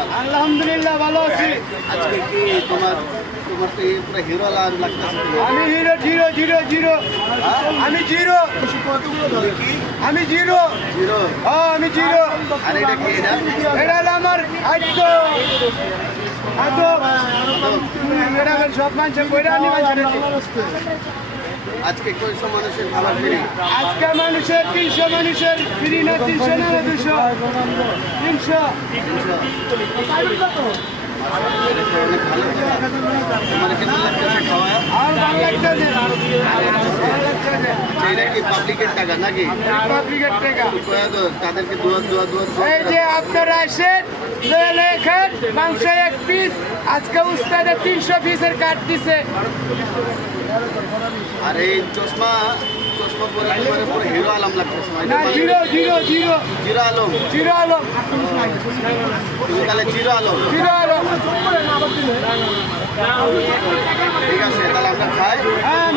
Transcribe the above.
তোমার? আলহামদুলিল্লাহ ভালো আছি। আজকে কি তোমার তোমার তো পুরো হিরো লাগতেছে। আমি হিরো জিরো জিরো জিরো আমি জিরো তুমি কি আমি জিরো হিরো? আমি জিরো। আর এটা কি এটা? এটা হলো আমার খাদ্য খাদ্য এটা সব মানুষের বইরা আনি মানুষের আজকে কয়শো মানুষের খাবার ফ্রি? আজকে মানুষের 300 মানুষের ফ্রি না 300 না 200 300 অনেক ভালো কথা। তোমার কেমন লাগতেছে খাওয়া? আর ভালো লাগতেছে ভালো লাগতেছে। এটা কি পাবলিকের টাকা নাকি? রিপাবলিকের টাকা। কয়া তো তাদেরকে দোয়া এই যে আপনারা আসেন লেখেন মাংস 1 পিস আজকে উস্তাদে 300 পিসের কাট দিছে। আর এই চশমা পরে তোমার পুরো হিরো আলম লাগতেছে। না zero zero zero zero Alam, zero Alam তুমি তাহলে জিরো আলম। জিরো আলম। ঠিক আছে, তাহলে আমরা খাই। হ্যাঁ